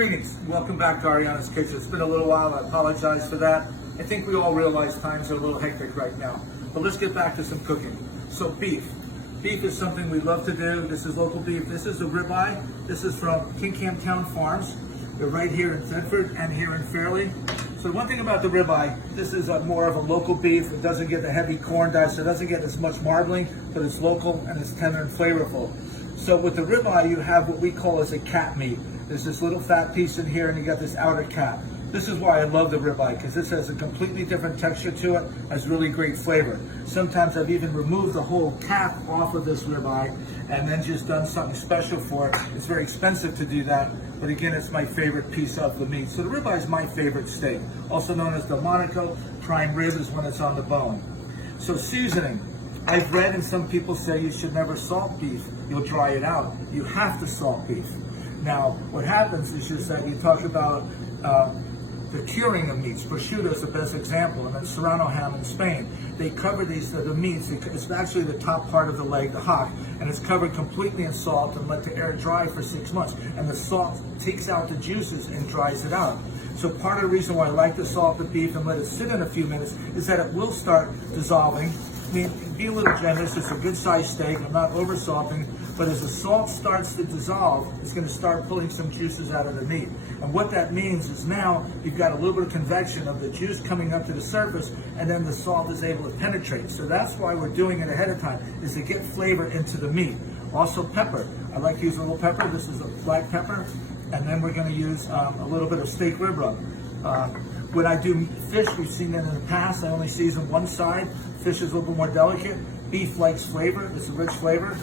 Greetings, welcome back to Ariana's Kitchen. It's been a little while, I apologize for that. I think we all realize times are a little hectic right now. But let's get back to some cooking. So beef. Beef is something we love to do. This is local beef. This is the ribeye. This is from Kingham Town Farms. They're right here in Thetford and here in Fairleigh. So one thing about the ribeye, this is more of a local beef. It doesn't get the heavy corn dye, so it doesn't get as much marbling, but it's local and it's tender and flavorful. So with the ribeye, you have what we call as a cap meat. There's this little fat piece in here and you got this outer cap. This is why I love the ribeye, because this has a completely different texture to it, has really great flavor. Sometimes I've even removed the whole cap off of this ribeye and then just done something special for it. It's very expensive to do that, but again, it's my favorite piece of the meat. So the ribeye is my favorite steak, also known as Delmonico. Prime rib is when it's on the bone. So seasoning. I've read and some people say you should never salt beef. You'll dry it out. You have to salt beef. Now, what happens is just that you talk about the curing of meats. Prosciutto is the best example, and then Serrano ham in Spain. They cover these the meats. It's actually the top part of the leg, the hock, and it's covered completely in salt and let to air dry for 6 months. And the salt takes out the juices and dries it out. So part of the reason why I like to salt the beef and let it sit in a few minutes is that it will start dissolving. I mean, be a little generous. It's a good sized steak. I'm not over salting, but as the salt starts to dissolve, it's going to start pulling some juices out of the meat. And what that means is now you've got a little bit of convection of the juice coming up to the surface, and then the salt is able to penetrate. So that's why we're doing it ahead of time, is to get flavor into the meat. Also pepper. I like to use a little pepper. This is a black pepper. And then we're going to use a little bit of steak rib rub. When I do fish, we've seen that in the past, I only season one side. Fish is a little bit more delicate. Beef likes flavor, it's a rich flavor.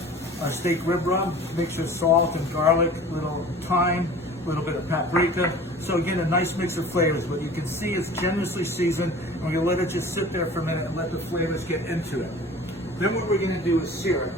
Steak rib rub, mixture of salt and garlic, little thyme, a little bit of paprika. So again, a nice mix of flavors, but you can see it's generously seasoned, and we're gonna let it just sit there for a minute and let the flavors get into it. Then what we're gonna do is sear it.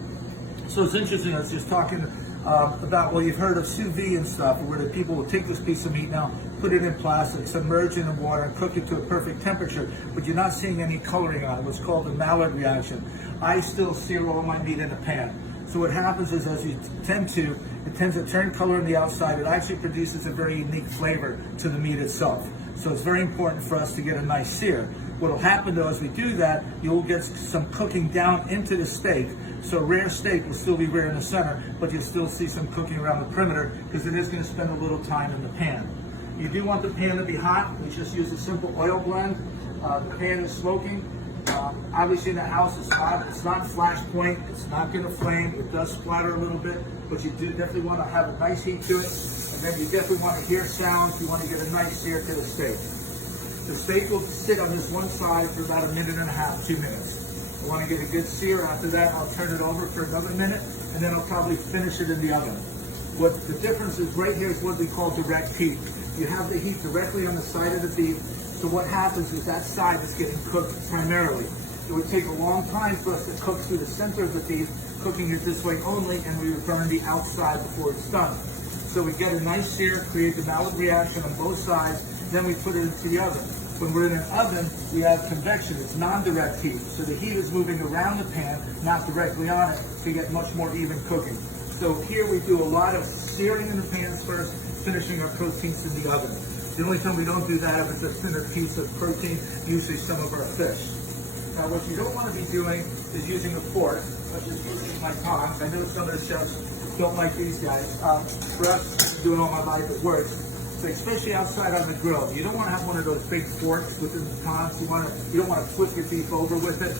So it's interesting, I was just talking about, well, you've heard of sous vide and stuff, where the people will take this piece of meat now, put it in plastic, submerge it in water, and cook it to a perfect temperature, but you're not seeing any coloring on it, what's called the Maillard reaction. I still sear all my meat in a pan. So what happens is, as you tend to, it tends to turn color on the outside. It actually produces a very unique flavor to the meat itself. So it's very important for us to get a nice sear. What will happen though, as we do that, you'll get some cooking down into the steak. So rare steak will still be rare in the center, but you'll still see some cooking around the perimeter because it is going to spend a little time in the pan. You do want the pan to be hot. We just use a simple oil blend. The pan is smoking. Obviously in the house it's not flash point, it's not going to flame, it does splatter a little bit, but you do definitely want to have a nice heat to it, and then you definitely want to hear sounds. You want to get a nice sear to the steak. The steak will sit on this one side for about 1.5 minutes, 2 minutes. I want to get a good sear. After that, I'll turn it over for another minute, and then I'll probably finish it in the oven. What the difference is right here is what we call direct heat. You have the heat directly on the side of the beef. So what happens is that side is getting cooked primarily. It would take a long time for us to cook through the center of the beef, cooking it this way only, and we would burn the outside before it's done. So we get a nice sear, create the Maillard reaction on both sides, then we put it into the oven. When we're in an oven, we have convection, it's non-direct heat. So the heat is moving around the pan, not directly on it, to get much more even cooking. So here we do a lot of searing in the pans first, finishing our proteins in the oven. The only time we don't do that if it's a thinner piece of protein, usually some of our fish. Now what you don't want to be doing is using a fork. I'm just using my tongs. I know some of the chefs don't like these guys. For us, doing all my life, it works. So especially outside on the grill, you don't want to have one of those big forks within the tongs. You don't want to flip your beef over with it.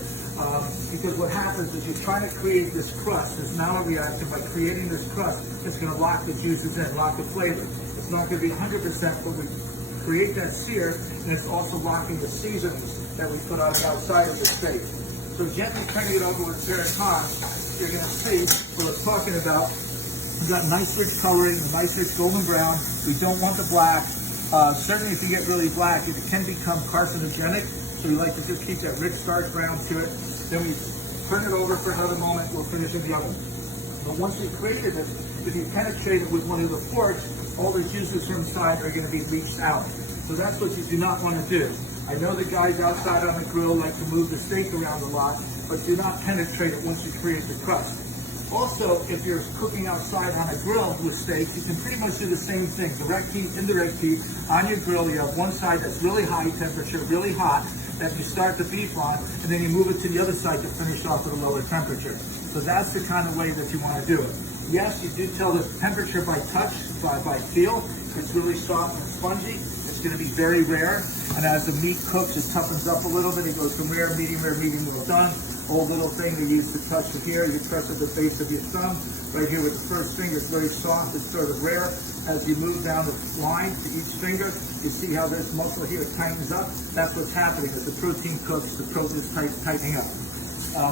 Because what happens is you're trying to create this crust, this Maillard reaction. By creating this crust, it's going to lock the juices in, lock the flavor. It's not going to be 100%, but we create that sear, and it's also locking the seasonings that we put on the outside of the steak. So gently turning it over with a pair of tongs, you're going to see what we're talking about. We've got nice rich coloring, a nice rich golden brown. We don't want the black. Certainly if you get really black, it can become carcinogenic. So we like to just keep that rich dark brown to it. Then we turn it over for another moment. We'll finish in the oven. But once we've created it, if you penetrate it with one of the forks, all the juices from inside are going to be leached out. So that's what you do not want to do. I know the guys outside on the grill like to move the steak around a lot, but do not penetrate it once you create the crust. Also, if you're cooking outside on a grill with steaks, you can pretty much do the same thing. Direct heat, indirect heat. On your grill, you have one side that's really high temperature, really hot, that you start the beef on, and then you move it to the other side to finish off at a lower temperature. So that's the kind of way that you want to do it. Yes, you do tell the temperature by touch, by feel. It's really soft and spongy. It's going to be very rare. And as the meat cooks, it toughens up a little bit. It goes from rare, medium well done. Whole little thing they use to touch it here. You press at the base of your thumb. Right here with the first finger, it's very soft. It's sort of rare. As you move down the line to each finger, you see how this muscle here tightens up. That's what's happening. As the protein cooks, the protein is tightening up.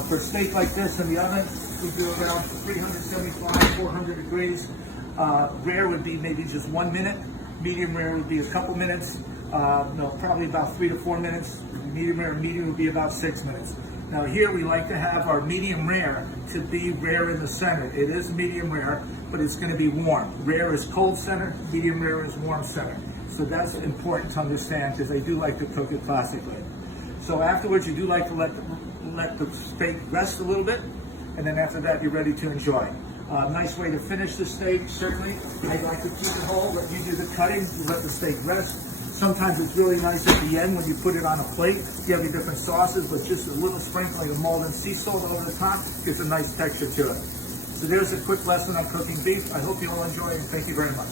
For a steak like this in the oven, we do around 375, 400 degrees. Rare would be maybe just 1 minute. Medium rare would be a couple minutes. No, probably about 3 to 4 minutes. Medium rare, medium would be about 6 minutes. Now here we like to have our medium rare to be rare in the center. It is medium rare, but it's going to be warm. Rare is cold center, medium rare is warm center. So that's important to understand because I do like to cook it classically. So afterwards you do like to let the steak rest a little bit, and then after that you're ready to enjoy. Nice way to finish the steak, certainly. I like to keep it whole, let you do the cutting, you let the steak rest. Sometimes it's really nice at the end when you put it on a plate. You have your different sauces, but just a little sprinkling of Maldon sea salt over the top gives a nice texture to it. So there's a quick lesson on cooking beef. I hope you all enjoy it, and thank you very much.